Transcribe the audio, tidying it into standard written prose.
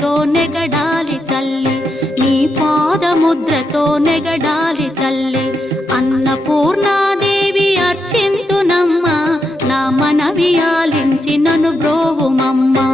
పాదముద్రతో నెగడాలి తల్లి, నీ పాదముద్రతో నెగడాలి తల్లి. అన్నపూర్ణాదేవి అర్చింతునమ్మ, నా మనవి ఆలించి నన్ను బ్రోవుమమ్మా.